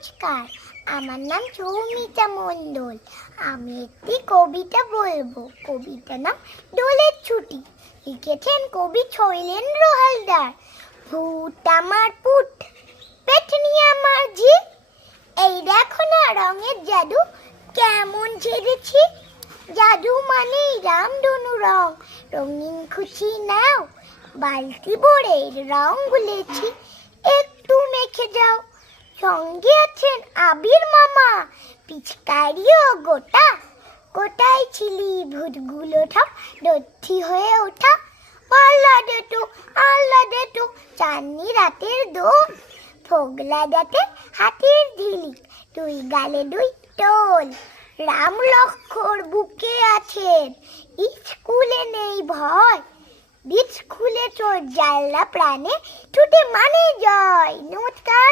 নমস্কার, আমার নাম সৌমিতা মণ্ডল। আমি একটি কবিতা বলবো। কবিতার নাম দোলের ছুটি। লিখেছেন কবি শৈলেন্দ্র হালদার। ভূত আমার পুট, পেটনি আমার ঝি, এই দেখো না রঙের জাদু কেমন ছেড়েছি। জাদু মানেই রামধনু রং, রঙিন খুশি নাও, বালতি ভরে রং গুলেছি, একটু মেখে যাও। সঙ্গে আছেন আবির মামা, পিচকারিও গোটা। কোটায় ছিলি ভূতগুলো সব দর্জি হয়ে ওঠা। আল্লাহ দেটো চাঁদনি রাতের দোল, ফোগলা দাঁতে হাতির ঢিলি, দুই গালে দুই টোল। রাম লক্ষ্মণ বুকে আছেন, স্কুলে নেই ভয়, বীজ খুলে চোর জানলা প্রাণে ছুটে মানে জয়। নমস্কার।